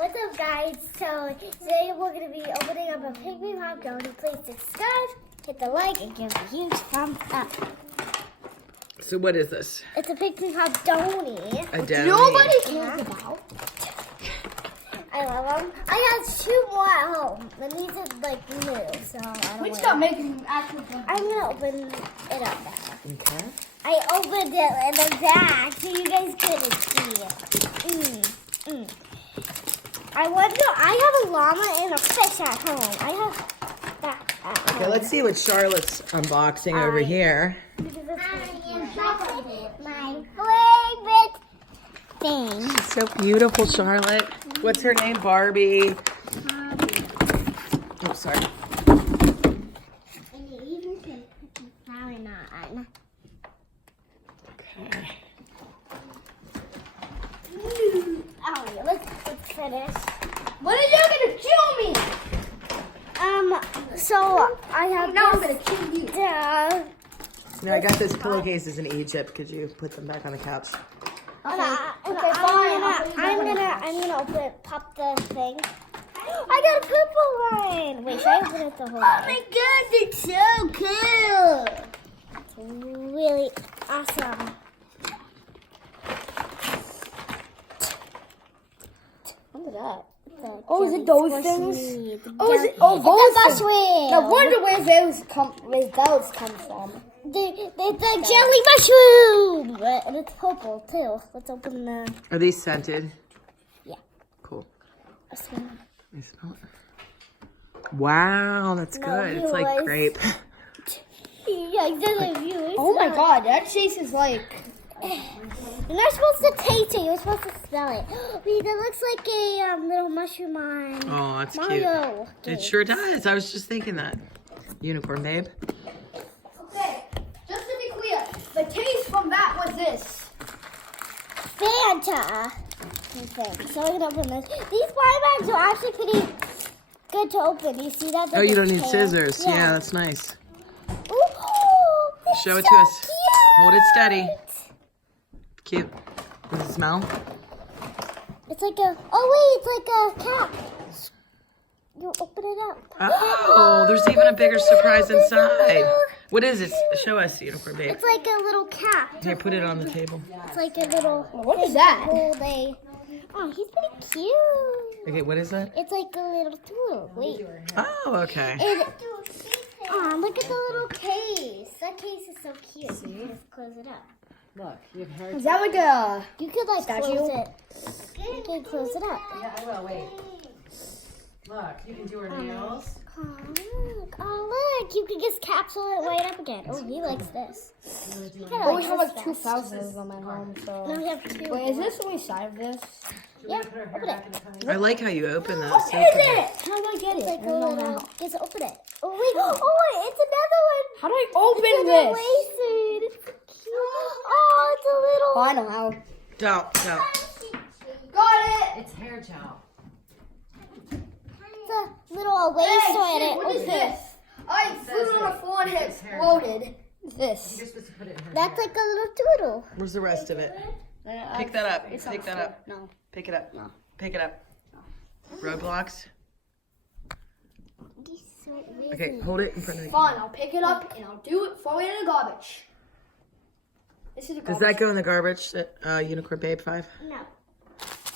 What's up, guys? So today we're going to be opening up a Pikmi Pop Donut. Please subscribe, hit the like, and give a huge thumbs up. So what is this? It's a Pikmi Pop Donut. A donut. Nobody cares about. I love them. I have 2 more at home. And these are like new, so I don't We want start making actual. I'm going to open it up now. Okay. I opened it in the back so you guys couldn't see it. I have a llama and a fish at home. I have that at home. Okay, let's see what Charlotte's unboxing over here. My favorite thing. She's so beautiful, Charlotte. What's her name? Barbie. Oh, sorry. And you even can put the flower on. Okay. Oh, yeah, let's finish. When are you gonna kill me? So I have Now I'm gonna kill you. Now I got those pillowcases in Egypt. Could you put them back on the couch? I'm gonna pop the thing. I got a purple one. Wait, should I open it the whole way? Oh my god, it's so cool. It's really awesome. What is that? Oh, is it those squishy. things? The Oh, is jelly- it? Oh, it's those the things. mushroom. I wonder where those come from. The jelly mushroom. And it's purple too. Let's open the. Are these scented? Yeah. Cool. Let's open You smell it? Wow, that's No, good. It's you like guys- grape. Yeah, exactly. Oh my god, that taste is like. You're not supposed to taste it. You're supposed to smell it. Wait, that looks like a little mushroom on Oh, that's Mario. cute. It sure does. I was just thinking that. Unicorn, babe. Okay, just to be clear, the taste from that was this. Fanta. Okay, so we're gonna open this. These blind bags are actually pretty good to open. You see that? Oh, you don't need Tail. scissors. Yeah, that's nice. Ooh, it's Show it so to us. Cute. Hold it steady. Cute. Does it smell? It's like a. Oh wait, it's like a cap. You open it up. Oh, there's even a bigger surprise inside. What is it? Show us, Unicorn, babe. It's like a little cap. Here, put it on the table. It's like a little. What is that? Oh, he's pretty cute. Okay, what is that? It's like a little tool. Wait. Oh, okay. Oh, look at the little case. That case is so cute. You can just close it up. Look, you've heard. Is that like a? You could like Statue? close it. You can close it up. Yeah, I will. Wait. Look, you can do her nails. Oh look! Oh look! You can just capsule it right up again. Oh, he likes this. He kinda Oh, we likes have this like best. 2,000 of them at home. No, So. we have 2. Wait, is this the side of this? Yeah, open it. I like how you open those. What is it? How do I get It's it? like I a don't know little. how. Just open it. Oh wait! Oh, it's another one. How do I It's open an this? eraser. It's so cute. Oh, it's a little. Oh, I know how. Don't. Got it. It's hair gel. It's a little eraser in it. What is Open. this? I threw it on the floor and it exploded. This. You're supposed to put it in her That's hair. like a little doodle. Where's the rest of it? Pick that up. It's on Pick the that floor. up. No. Pick it up. No. Pick it up. Roblox. He's so weird. Okay, hold it in front of the Fine, I'll pick it up and I'll do it. Throw it in the garbage. This is a Does garbage. that go in the garbage, Unicorn Babe 5? No.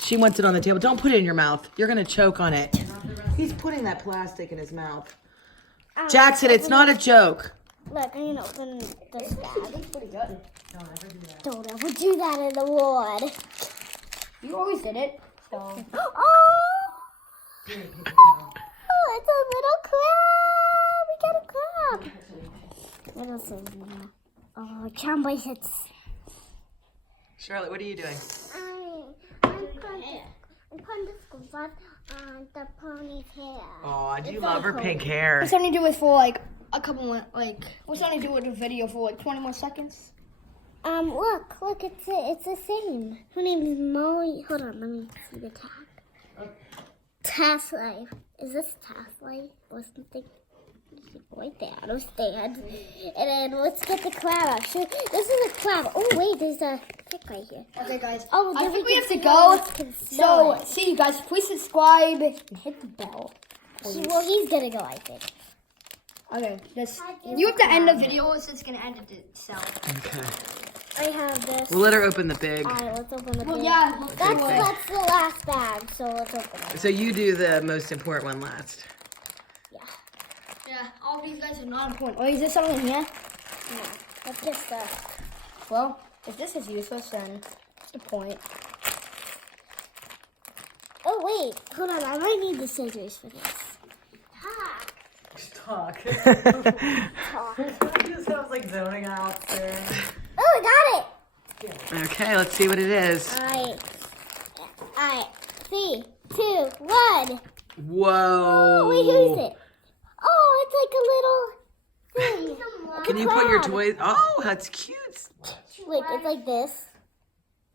She wants it on the table. Don't put it in your mouth. You're going to choke on it. He's putting that plastic in his mouth. Jackson, it's not a joke. Look, I'm gonna open this bag. That's pretty good. Don't ever do that in the ward. You always did it. So. Oh! Oh, it's a little crab. We got a crab. What else is in there? Oh, Chamba hits. Charlotte, what are you doing? I'm putting the squad on the pony's hair. Oh, do you love her pink hair? What's only do it for like a couple more, what's only do with the video for like 20 more seconds? Look, it's the same. Her name is Molly. Hold on, let me see the tag. Task Life. Is this Task Life or something? Right there, it'll stand. And then let's get the crab out. So, this is a crab. Oh wait, there's a pick right here. Okay, guys. Oh, I then think we have to can go. smell So, it. see you guys. Please subscribe and hit the bell. Well, he's gonna go, I think. Okay, you have to end the video. It's just gonna end it itself. Okay. I have this. We'll let her open the big. Alright, let's open the Well, big. yeah. That's the last bag, so let's open it. So you do the most important one last. Yeah, all these guys are not important. Oh, is there something in here? No, that's just Well, if this is useless, then what's the point? Oh wait, hold on. I might need the scissors for this. Talk. Talk. It sounds like zoning out there. Oh, I got it. Okay, let's see what it is. Alright. 3, 2, 1. Whoa. Oh, wait, who's it? Oh, it's like a little thing. Can you put your toys? Oh, that's cute. Like, it's like this.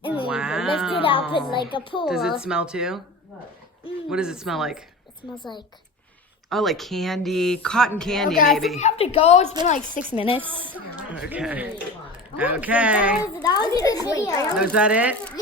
And then you Wow. can lift it up in like a pool. Does it smell too? What does it smell like? It smells like... Oh, like candy, cotton candy, Okay, I think maybe. we have to go. It's been like 6 minutes. Okay. That Okay. was a good video. So is that it? Yep.